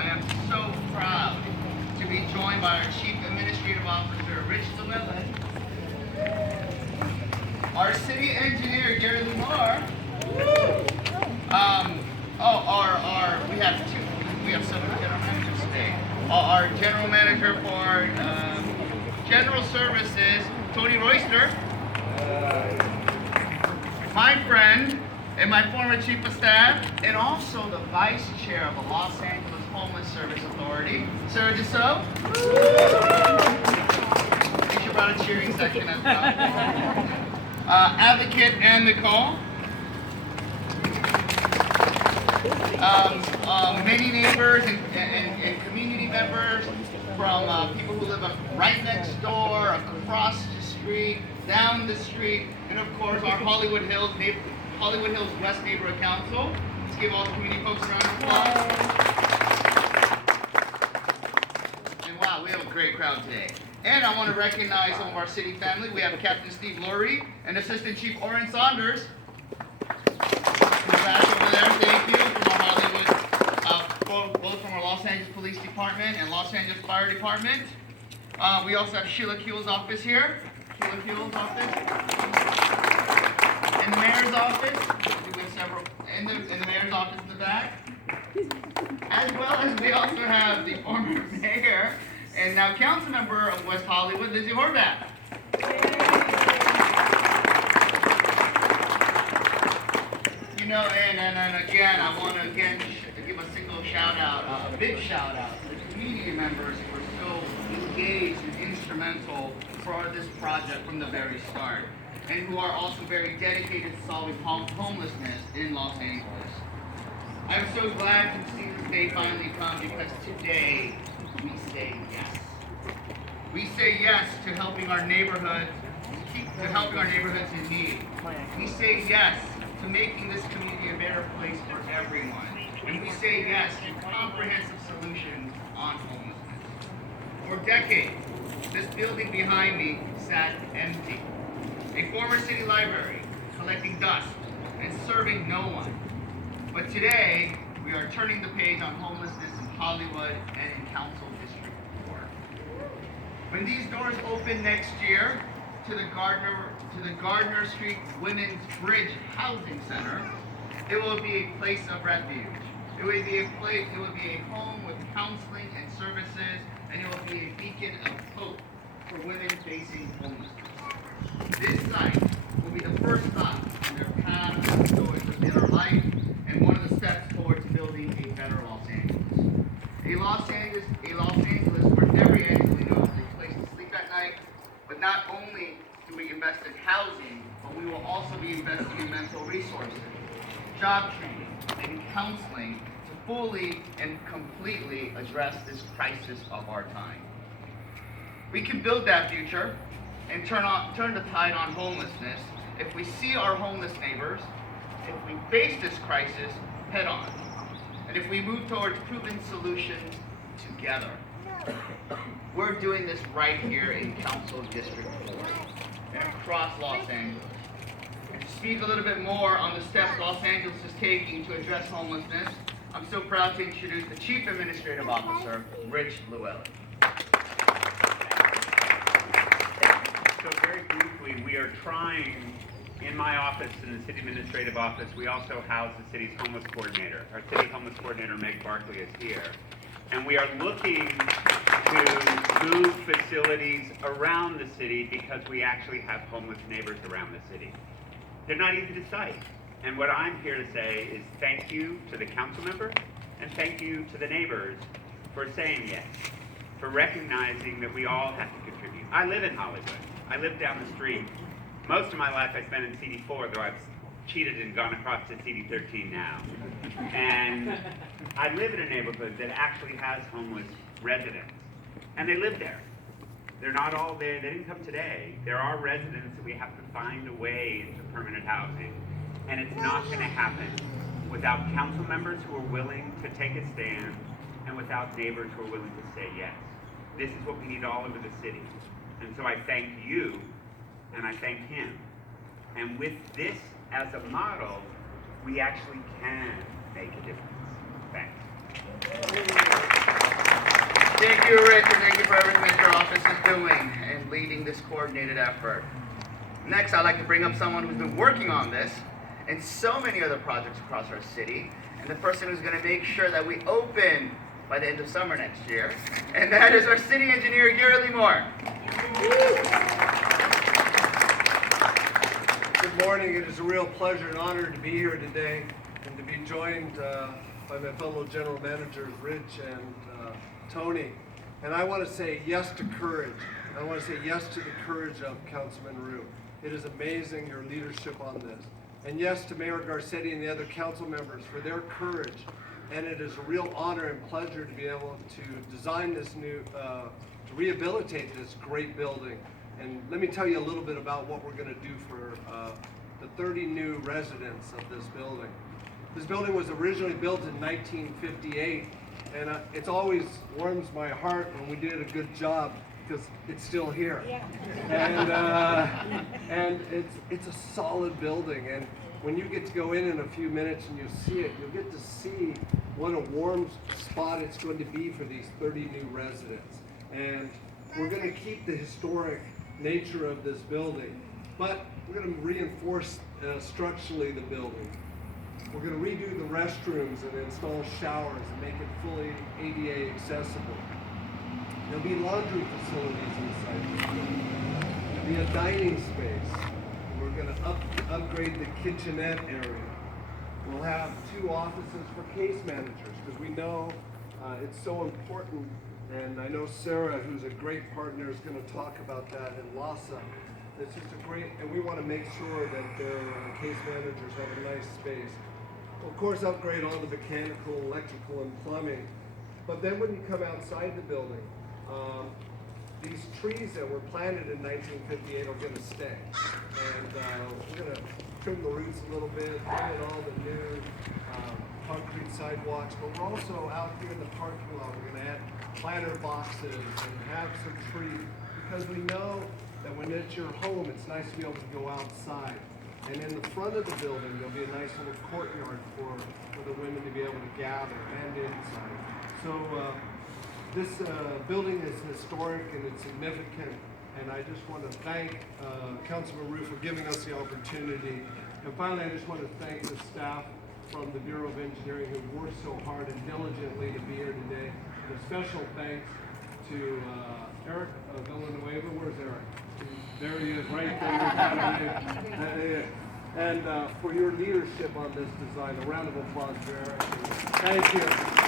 I am so proud to be joined by our Chief Administrative Officer, Rich Llewellyn, our City Engineer, Gary Lamar, we have several general managers today. Our General Manager for General Services, Tony Royster, my friend, and my former Chief of Staff, and also the Vice Chair of the Los Angeles Homeless Service Authority, Sarah Dussault. We should run a cheering section as well. Advocate Ann Nicole. Many neighbors and community members, from people who live right next door, across the street, down the street, and of course our Hollywood Hills West Neighborhood Council. Let's give all the community folks a round of applause. And wow, we have a great crowd today. And I want to recognize some of our city family. We have Captain Steve Lurie and Assistant Chief Oren Saunders. Back over there, thank you, from our Hollywood, both from our Los Angeles Police Department and Los Angeles Fire Department. We also have Sheila Kuehl's office here. Sheila Kuehl's office. In the mayor's office, we have several, in the mayor's office in the back. As well as we also have the former mayor and now council member of West Hollywood, Lizzie Horvath. You know, and again, I want to give a single shout out, a big shout out to the community members who were so engaged and instrumental for this project from the very start, and who are also very dedicated to solving homelessness in Los Angeles. I'm so glad to see this day finally come, because today we say yes. We say yes to helping our neighborhoods, in need. We say yes to making this community a better place for everyone. And we say yes to comprehensive solutions on homelessness. For decades, this building behind me sat empty. A former city library, collecting dust and serving no one. But today, we are turning the page on homelessness in Hollywood and in Council District 4. When these doors open next year to the Gardner Street Women's Bridge Housing Center, it will be a place of refuge. It will be a home with counseling and services, and it will be a beacon of hope for women facing homelessness. This site will be the first stop in their path towards a better life, and one of the steps towards building a better Los Angeles. A Los Angeles where every Angelino has a place to sleep at night. But not only do we invest in housing, but we will also be investing in mental resources, job training, and counseling to fully and completely address this crisis of our time. We can build that future and turn the tide on homelessness if we see our homeless neighbors, if we face this crisis head on, and if we move towards proven solutions together. We're doing this right here in Council District 4 and across Los Angeles. And to speak a little bit more on the steps Los Angeles is taking to address homelessness, I'm so proud to introduce the Chief Administrative Officer, Rich Llewellyn. So very briefly, we are trying, in my office, in the City Administrative Office, we also house the city's homeless coordinator. Our city homeless coordinator, Meg Barkley, is here. And we are looking to move facilities around the city because we actually have homeless neighbors around the city. They're not easy to cite. And what I'm here to say is thank you to the council member and thank you to the neighbors for saying yes, for recognizing that we all have to contribute. I live in Hollywood. I live down the street. Most of my life I spent in CD4, though I've cheated and gone across to CD13 now. And I live in a neighborhood that actually has homeless residents. And they live there. They're not all there. They didn't come today. There are residents that we have to find a way into permanent housing. And it's not going to happen without council members who are willing to take a stand and without neighbors who are willing to say yes. This is what we need all over the city. And so I thank you and I thank him. And with this as a model, we actually can make a difference. Thanks. Thank you, Rich, and thank you for everything that your office is doing and leading this coordinated effort. Next, I'd like to bring up someone who's been working on this and so many other projects across our city, and the person who's going to make sure that we open by the end of summer next year, and that is our city engineer, Garrett Moore. Good morning. It is a real pleasure and honor to be here today and to be joined by my fellow general managers, Rich and Tony. And I want to say yes to courage. I want to say yes to the courage of Councilman Ryu. It is amazing your leadership on this. And yes to Mayor Garcetti and the other council members for their courage. And it is a real honor and pleasure to be able to design this new, to rehabilitate this great building. And let me tell you a little bit about what we're going to do for the 30 new residents of this building. This building was originally built in 1958, and it always warms my heart when we did a good job because it's still here. Yeah. And it's a solid building, and when you get to go in a few minutes and you see it, you'll get to see what a warm spot it's going to be for these 30 new residents. And we're going to keep the historic nature of this building, but we're going to reinforce structurally the building. We're going to redo the restrooms and install showers and make it fully ADA accessible. There'll be laundry facilities inside. There'll be a dining space. We're going to upgrade the kitchenette area. We'll have 2 offices for case managers because we know it's so important. And I know Sarah, who's a great partner, is going to talk about that in LASA. It's just a great, and we want to make sure that their case managers have a nice space. Of course, upgrade all the mechanical, electrical, and plumbing. But then when you come outside the building, these trees that were planted in 1958 are going to stay. And we're going to trim the roots a little bit, put in all the new concrete sidewalks, but we're also out here in the parking lot, we're going to add planter boxes and have some trees, because we know that when it's your home, it's nice to be able to go outside. And in the front of the building, there'll be a nice little courtyard for the women to be able to gather, and inside. So this building is historic and it's significant, and I just want to thank Councilman Ryu for giving us the opportunity. And finally, I just want to thank the staff from the Bureau of Engineering who worked so hard and diligently to be here today. And a special thanks to Eric Villanueva. Where's Eric? There he is, right there. And for your leadership on this design. A round of applause for Eric. Thank you.